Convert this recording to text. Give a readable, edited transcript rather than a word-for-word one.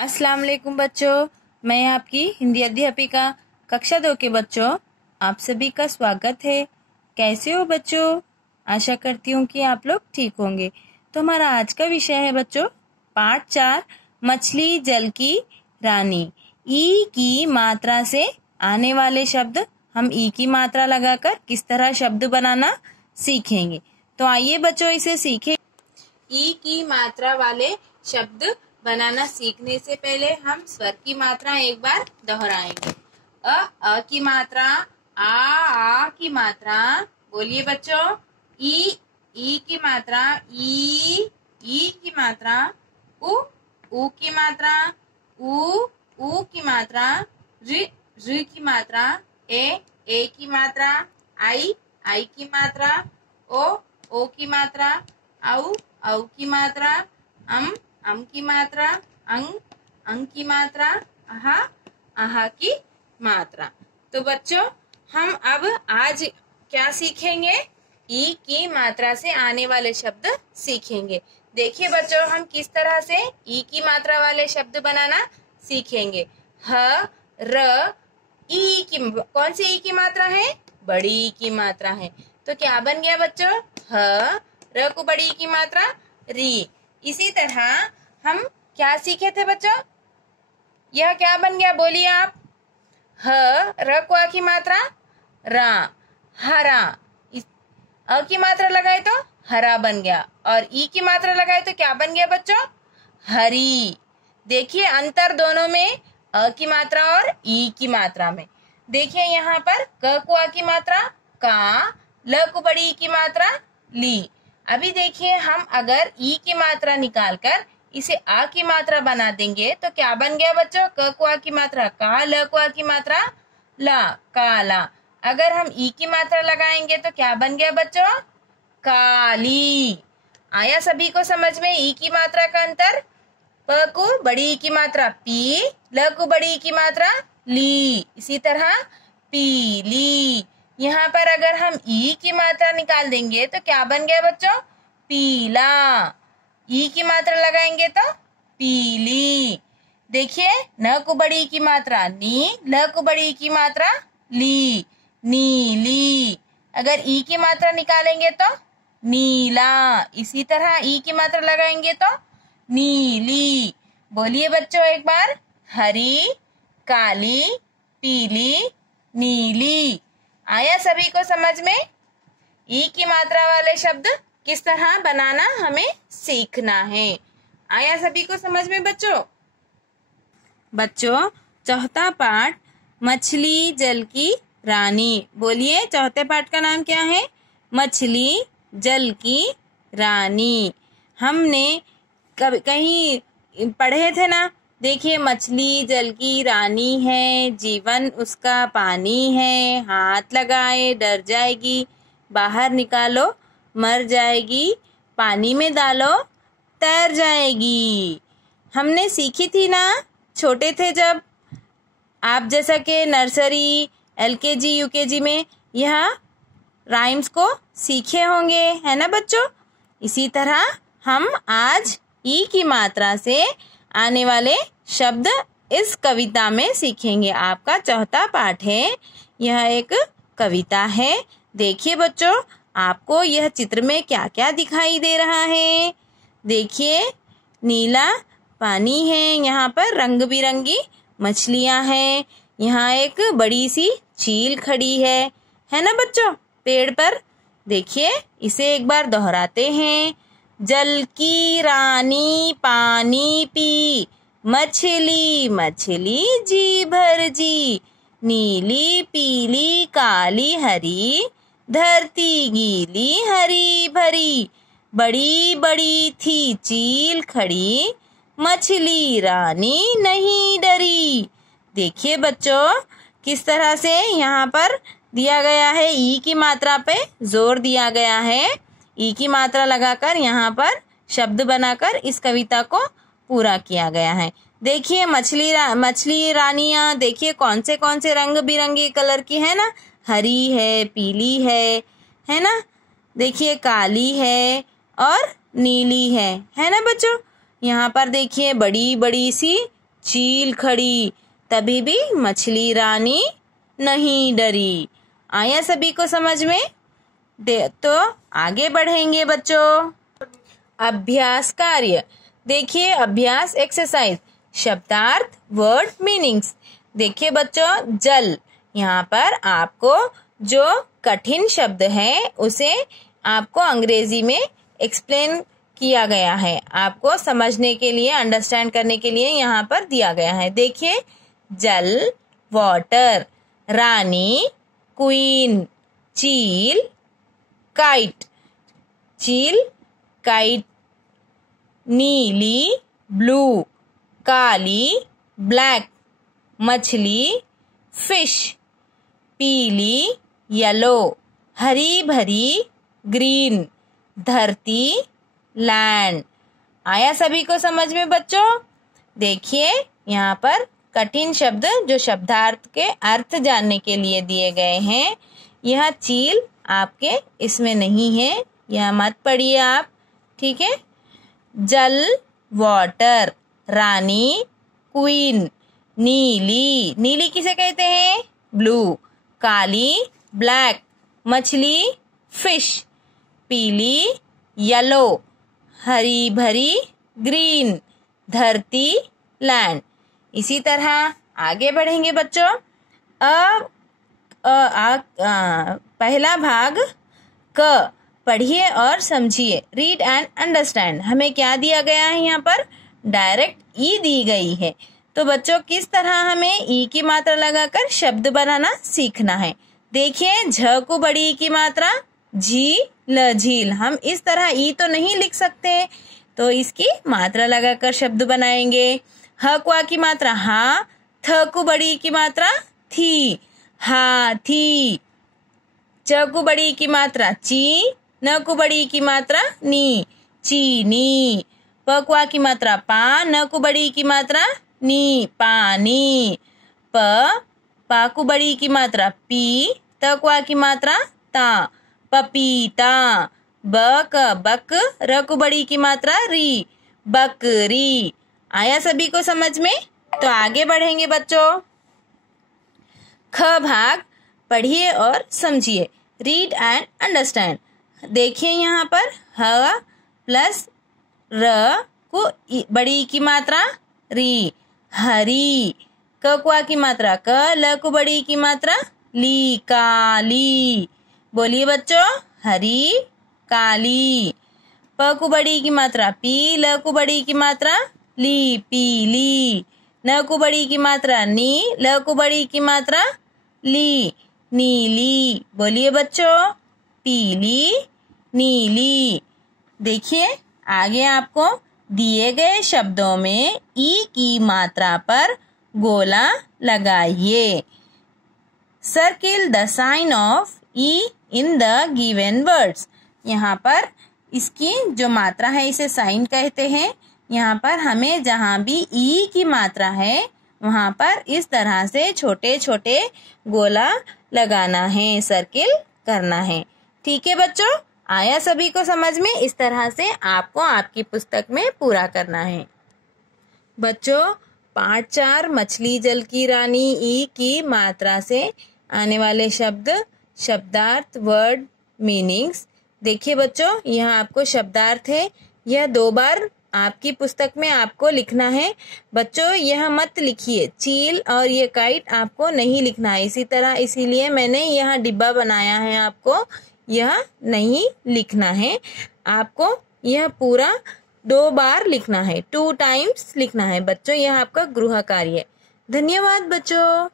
अस्सलाम वालेकुम बच्चों, मैं आपकी हिंदी अध्यापिका कक्षा 2 के बच्चों, आप सभी का स्वागत है। कैसे हो बच्चों? आशा करती हूँ कि आप लोग ठीक होंगे। तो हमारा आज का विषय है बच्चों पाठ 4 मछली जल की रानी। ई की मात्रा से आने वाले शब्द हम ई की मात्रा लगाकर किस तरह शब्द बनाना सीखेंगे। तो आइए बच्चों इसे सीखें। ई की मात्रा वाले शब्द बनाना सीखने से पहले हम स्वर की मात्रा एक बार दोहराएंगे। अ की मात्रा, आ की मात्रा, बोलिए बच्चों। ई की मात्रा, ई की मात्रा, उ की मात्रा, उ की मात्रा, ऋ की मात्रा, ए की मात्रा, आई की मात्रा, ओ की मात्रा, औ की मात्रा, अम की मात्रा, अंग की मात्रा, आहा की मात्रा। तो बच्चों हम अब आज क्या सीखेंगे? ई की मात्रा से आने वाले शब्द सीखेंगे। देखिए बच्चों हम किस तरह से ई की मात्रा वाले शब्द बनाना सीखेंगे। ह र ई की कौन सी ई की मात्रा है? बड़ी ई की मात्रा है। तो क्या बन गया बच्चों? ह र को बड़ी ई की मात्रा री। इसी तरह हम क्या सीखे थे बच्चों? यह क्या बन गया बोलिए आप? ह र को आ की मात्रा रा, हरा। अ की मात्रा लगाए तो हरा बन गया और ई की मात्रा लगाए तो क्या बन गया बच्चों? हरी। देखिए अंतर दोनों में, अ की मात्रा और ई की मात्रा में। देखिए यहाँ पर क को आ की मात्रा का, ल को बड़ी ई की मात्रा ली। अभी देखिए हम अगर ई की मात्रा निकालकर इसे आ की मात्रा बना देंगे तो क्या बन गया बच्चों? क को आ की मात्रा का, ल को आ की मात्रा ला, काला। अगर हम ई की मात्रा लगाएंगे तो क्या बन गया बच्चों? काली। आया सभी को समझ में ई की मात्रा का अंतर? प को बड़ी ई की मात्रा पी, ल को बड़ी ई की मात्रा ली। इसी तरह पीली। यहाँ पर अगर हम ई की मात्रा निकाल देंगे तो क्या बन गया बच्चों? पीला। ई की मात्रा लगाएंगे तो पीली। देखिए न को बड़ी ई की मात्रा नी, ल को बड़ी ई की मात्रा ली, नीली। अगर ई की मात्रा निकालेंगे तो नीला। इसी तरह ई की मात्रा लगाएंगे तो नीली। बोलिए बच्चों एक बार। हरी, काली, पीली, नीली। आया सभी को समझ में? ई की मात्रा वाले शब्द किस तरह बनाना हमें सीखना है। आया सभी को समझ में बच्चों? बच्चों चौथा पाठ मछली जल की रानी। बोलिए चौथे पाठ का नाम क्या है? मछली जल की रानी। हमने कहीं पढ़े थे ना। देखिए मछली जल की रानी है, जीवन उसका पानी है, हाथ लगाए डर जाएगी, बाहर निकालो मर जाएगी, पानी में डालो तैर जाएगी। हमने सीखी थी ना छोटे थे जब। आप जैसा कि नर्सरी, LKG, UKG में यह राइम्स को सीखे होंगे, है ना बच्चों? इसी तरह हम आज ई की मात्रा से आने वाले शब्द इस कविता में सीखेंगे। आपका चौथा पाठ है। यह एक कविता है। देखिए बच्चों आपको यह चित्र में क्या क्या दिखाई दे रहा है। देखिए नीला पानी है, यहाँ पर रंग बिरंगी मछलियां हैं, यहाँ एक बड़ी सी चील खड़ी है ना बच्चों पेड़ पर। देखिए इसे एक बार दोहराते हैं। जल की रानी पानी पी, मछली मछली जी भर जी, नीली पीली काली हरी, धरती गीली हरी भरी, बड़ी बड़ी थी चील खड़ी, मछली रानी नहीं डरी। देखिए बच्चों किस तरह से यहाँ पर दिया गया है, ई की मात्रा पे जोर दिया गया है। ई की मात्रा लगाकर यहाँ पर शब्द बनाकर इस कविता को पूरा किया गया है। देखिए मछली रानियां देखिए कौन से रंग बिरंगे कलर की है ना। हरी है, पीली है ना। देखिए काली है और नीली है ना बच्चों। यहाँ पर देखिए बड़ी बड़ी सी चील खड़ी, तभी भी मछली रानी नहीं डरी। आया सभी को समझ में? तो आगे बढ़ेंगे बच्चों। अभ्यास कार्य। देखिए अभ्यास एक्सरसाइज, शब्दार्थ वर्ड मीनिंग्स। देखिए बच्चों, जल, यहाँ पर आपको जो कठिन शब्द है उसे आपको अंग्रेजी में एक्सप्लेन किया गया है, आपको समझने के लिए, अंडरस्टैंड करने के लिए यहाँ पर दिया गया है। देखिए, जल वाटर, रानी क्वीन, चील काइट, चील काइट, नीली ब्लू, काली ब्लैक, मछली फिश, पीली येलो, हरी भरी ग्रीन, धरती लैंड। आया सभी को समझ में बच्चों? देखिए यहाँ पर कठिन शब्द जो शब्दार्थ के अर्थ जानने के लिए दिए गए हैं। यह चील आपके इसमें नहीं है, यह मत पढ़िए आप, ठीक है। जल वाटर, रानी क्वीन, नीली, नीली किसे कहते हैं? ब्लू, काली ब्लैक, मछली फिश, पीली येलो, हरी भरी ग्रीन, धरती लैंड। इसी तरह आगे बढ़ेंगे बच्चों। पहला भाग क, पढ़िए और समझिए, रीड एंड अंडरस्टैंड। हमें क्या दिया गया है यहाँ पर? डायरेक्ट ई दी गई है। तो बच्चों किस तरह हमें ई की मात्रा लगाकर शब्द बनाना सीखना है। देखिए, झ को बड़ी ई की मात्रा, झील झील। हम इस तरह ई तो नहीं लिख सकते, तो इसकी मात्रा लगाकर शब्द बनाएंगे। ह को आ की मात्रा हा, थ को बड़ी ई की मात्रा थी, हाथी। च को बड़ी ई की मात्रा ची, न को बड़ी ई की मात्रा नी, चीनी। प को आ की मात्रा पा, न को बड़ी ई की मात्रा नी, पानी। पा को बड़ी ई की मात्रा पी, त को आ की मात्रा ता, पपीता। बक बक, र को बड़ी की मात्रा री, बकरी। आया सभी को समझ में? तो आगे बढ़ेंगे बच्चों। ख भाग, पढ़िए और समझिए, रीड एंड अंडरस्टैंड। देखिए यहाँ पर ह प्लस र को बड़ी की मात्रा री, हरी। क को आ की मात्रा क, ल को बड़ी की मात्रा ली, काली। बोलिए बच्चों, हरी काली। प को बड़ी की मात्रा पी, ल को बड़ी की मात्रा ली, पीली। न को बड़ी की मात्रा नी, ल को बड़ी की मात्रा ली, नीली। बोलिए बच्चों, पीली नीली। देखिए आगे आपको दिए गए शब्दों में ई की मात्रा पर गोला लगाइए। Circle the sign of E in the given words. यहाँ पर इसकी जो मात्रा है इसे साइन कहते हैं। यहाँ पर हमें जहाँ भी ई की मात्रा है वहाँ पर इस तरह से छोटे छोटे गोला लगाना है, सर्किल करना है। ठीक है बच्चों, आया सभी को समझ में? इस तरह से आपको आपकी पुस्तक में पूरा करना है। बच्चों, पाठ 4 मछली जल की रानी ई की मात्रा से आने वाले शब्द, शब्दार्थ वर्ड मीनिंग्स। देखिए बच्चों, यह आपको शब्दार्थ है, यह 2 बार आपकी पुस्तक में आपको लिखना है। बच्चों यह मत लिखिए, चील और ये काइट आपको नहीं लिखना है। इसी तरह इसीलिए मैंने यह डिब्बा बनाया है, आपको यह नहीं लिखना है। आपको यह पूरा 2 बार लिखना है, 2 टाइम्स लिखना है बच्चों। यह आपका गृह कार्य है। धन्यवाद बच्चों।